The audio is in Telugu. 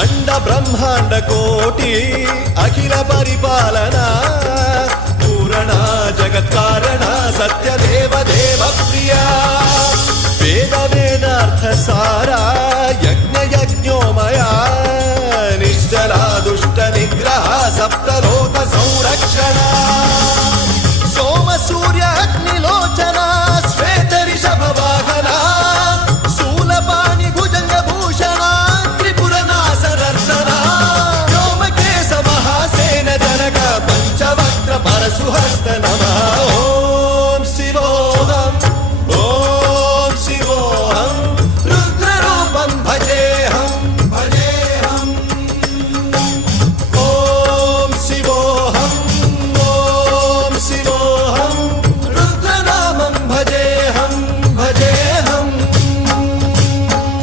అండ బ్రహ్మాండ కోటి అఖిల పరిపాలన పూరణ జగత్కారణ సత్యదేవ దేవ ప్రియ వేద వేదార్థ సారా యజ్ఞ